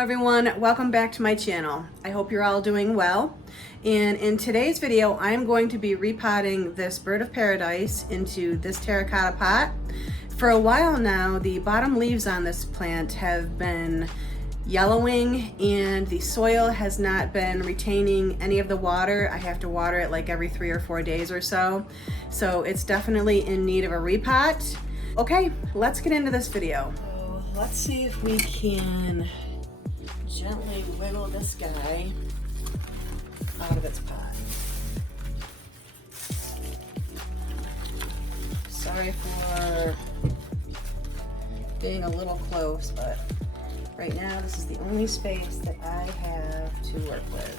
everyone, welcome back to my channel. I hope you're all doing well. And in today's video, I'm going to be repotting this bird of paradise into this terracotta pot. For a while now, the bottom leaves on this plant have been yellowing and the soil has not been retaining any of the water. I have to water it like every 3 or 4 days or so. So it's definitely in need of a repot. Okay, let's get into this video. So let's see if we can gently wiggle this guy out of its pot. Sorry for being a little close, but right now this is the only space that I have to work with.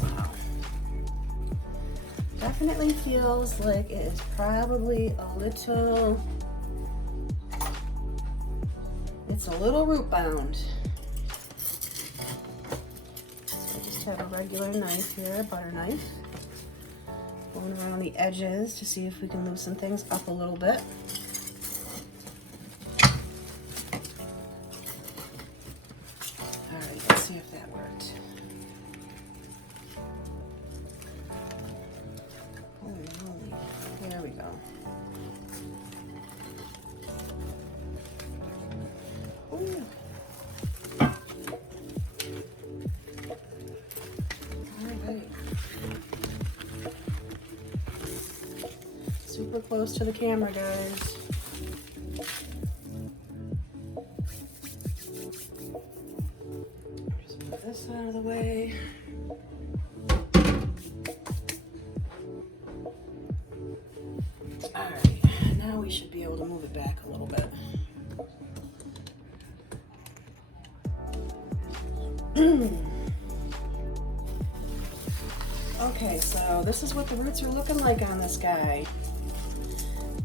Wow. Definitely feels like it is probably it's a little root bound. So I just have a regular knife here, a butter knife. Going around the edges to see if we can loosen things up a little bit. Alright, let's see if that worked. Holy moly. There we go. Ooh. Alright. Super close to the camera, guys. Just move this out of the way. Alright, now we should be able to move it back a little bit. Okay, so this is what the roots are looking like on this guy.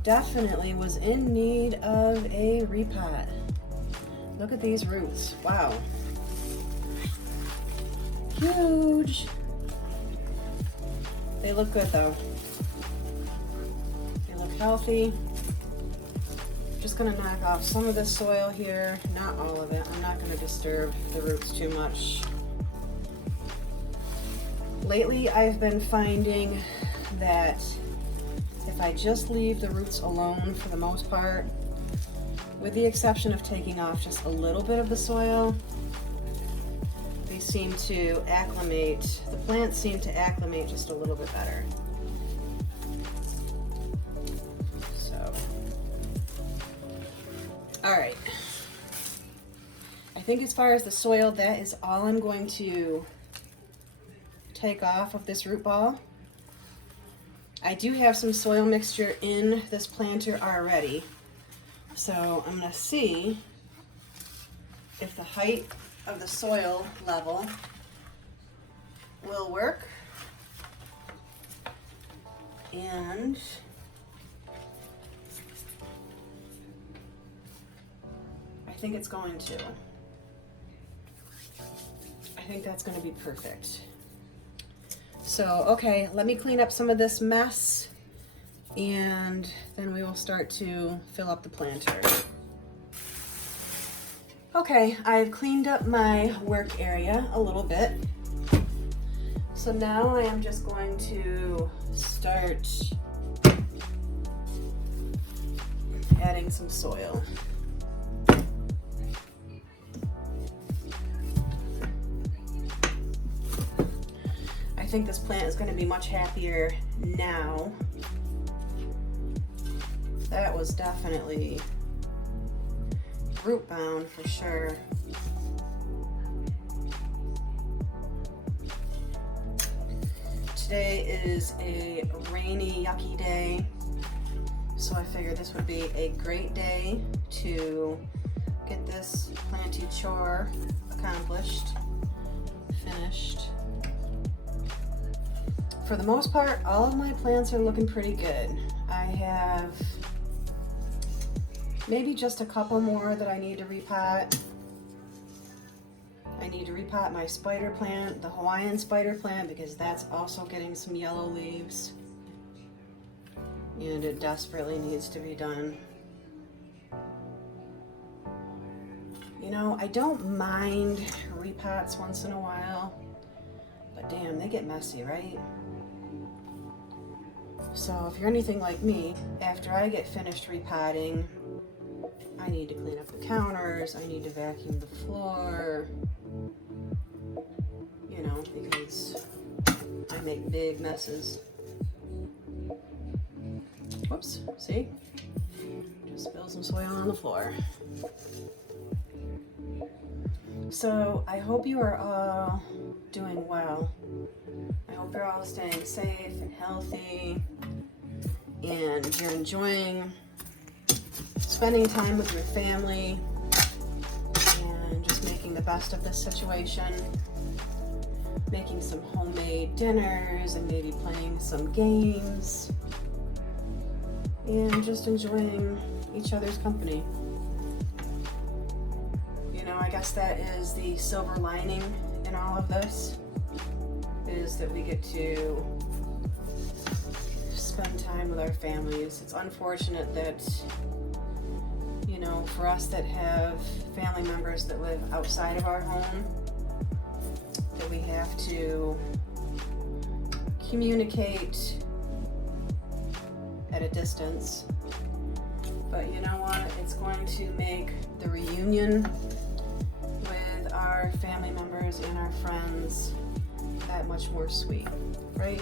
Definitely was in need of a repot. Look at these roots. Wow. Huge. They look good though. They look healthy. Just gonna knock off some of this soil here, not all of it. I'm not gonna disturb the roots too much. Lately, I've been finding that if I just leave the roots alone for the most part, with the exception of taking off just a little bit of the soil, they seem to acclimate, the plants seem to acclimate just a little bit better. So, all right. I think as far as the soil, that is all I'm going to take off of this root ball. I do have some soil mixture in this planter already, so I'm going to see if the height of the soil level will work, and I think it's going to. I think that's going to be perfect. So, okay, let me clean up some of this mess and then we will start to fill up the planter. Okay, I've cleaned up my work area a little bit. So now I am just going to start adding some soil. I think this plant is going to be much happier now. That was definitely root bound for sure. Today is a rainy, yucky day, so I figured this would be a great day to get this planty chore accomplished, finished. For the most part, all of my plants are looking pretty good. I have maybe just a couple more that I need to repot. I need to repot my spider plant, the Hawaiian spider plant, because that's also getting some yellow leaves. And it desperately needs to be done. You know, I don't mind repots once in a while, but damn, they get messy, right? So if you're anything like me, after I get finished repotting, I need to clean up the counters, I need to vacuum the floor, you know, because I make big messes. Whoops, see? Just spilled some soil on the floor. So I hope you are all doing well. I hope you're all staying safe and healthy, and you're enjoying spending time with your family and just making the best of this situation. Making some homemade dinners and maybe playing some games and just enjoying each other's company. You know, I guess that is the silver lining in all of this, is that we get to spend time with our families. It's unfortunate that, you know, for us that have family members that live outside of our home, that we have to communicate at a distance. But you know what? It's going to make the reunion with our family members and our friends that much more sweet, right?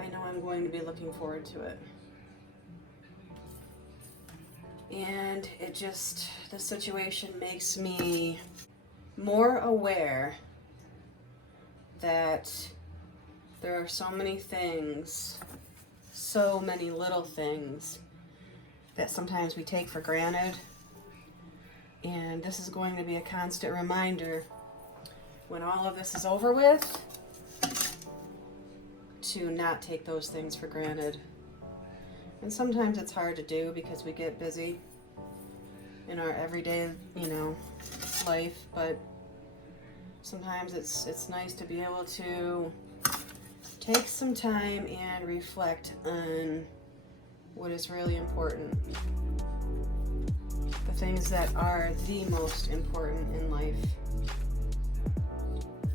I know I'm going to be looking forward to it. And it just, the situation makes me more aware that there are so many things, so many little things that sometimes we take for granted. And this is going to be a constant reminder when all of this is over with to not take those things for granted. And sometimes it's hard to do because we get busy in our everyday, you know, life, but sometimes it's nice to be able to take some time and reflect on what is really important. The things that are the most important in life.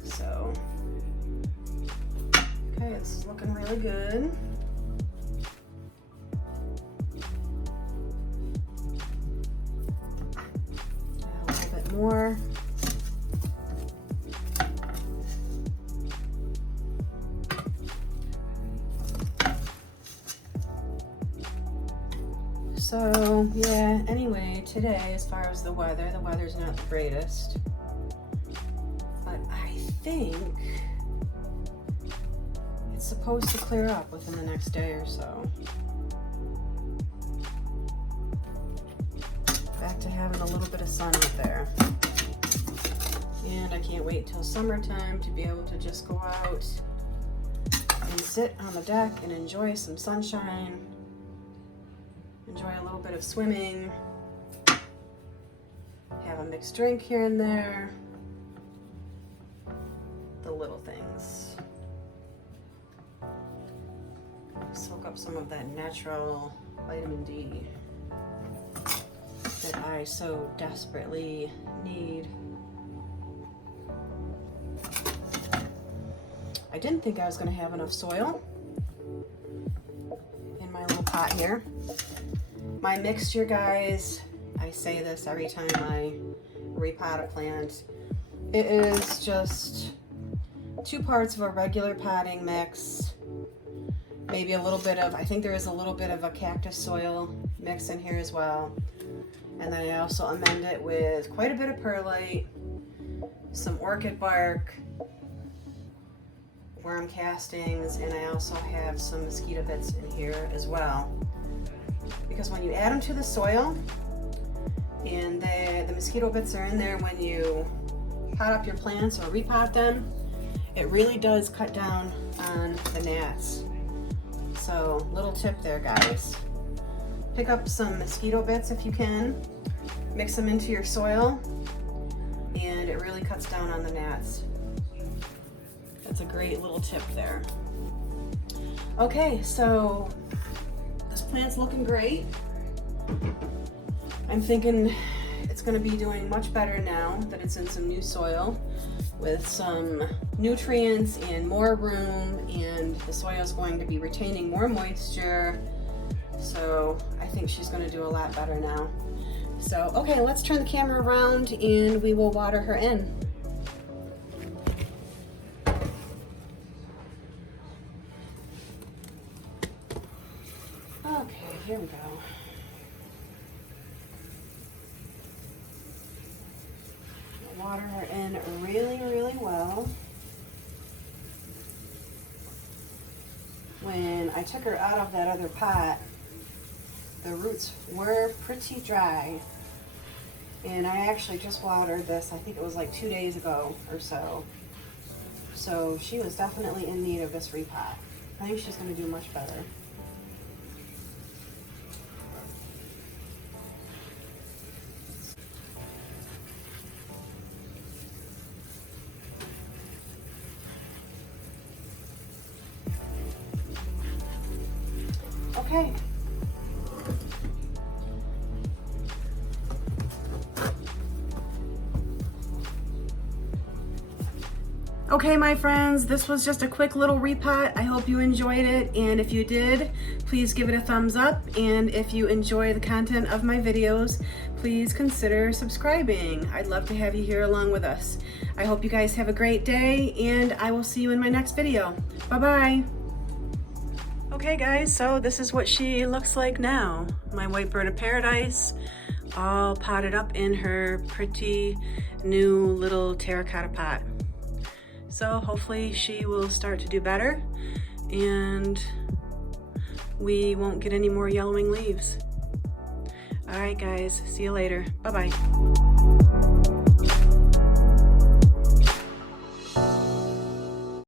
So, okay, this is looking really good. A little bit more. So, yeah, anyway, today, as far as the weather's not the greatest. But I think it's supposed to clear up within the next day or so. Back to having a little bit of sun out there. And I can't wait till summertime to be able to just go out and sit on the deck and enjoy some sunshine. Enjoy a little bit of swimming, have a mixed drink here and there, the little things. Soak up some of that natural vitamin D that I so desperately need. I didn't think I was going to have enough soil in my little pot here. My mixture, guys, I say this every time I repot a plant. It is just 2 parts of a regular potting mix, maybe a little bit of, I think there is a little bit of a cactus soil mix in here as well. And then I also amend it with quite a bit of perlite, some orchid bark, worm castings, and I also have some mosquito bits in here as well. Because when you add them to the soil, and the mosquito bits are in there when you pot up your plants or repot them, it really does cut down on the gnats. So, little tip there, guys. Pick up some mosquito bits if you can, mix them into your soil, and it really cuts down on the gnats. That's a great little tip there. Okay, so this plant's looking great. I'm thinking it's going to be doing much better now that it's in some new soil with some nutrients and more room, and the soil is going to be retaining more moisture. So I think she's going to do a lot better now. So, okay, let's turn the camera around and we will water her in. Okay, here we go. Water her in really, really well. When I took her out of that other pot, the roots were pretty dry. And I actually just watered this, I think it was like 2 days ago or so. So she was definitely in need of this repot. I think she's going to do much better. Okay. Okay, my friends, this was just a quick little repot. I hope you enjoyed it, and if you did, please give it a thumbs up, and if you enjoy the content of my videos, please consider subscribing. I'd love to have you here along with us. I hope you guys have a great day, and I will see you in my next video. Bye-bye. Okay guys, so this is what she looks like now. My white bird of paradise, all potted up in her pretty new little terracotta pot. So hopefully she will start to do better and we won't get any more yellowing leaves. All right guys, see you later. Bye-bye.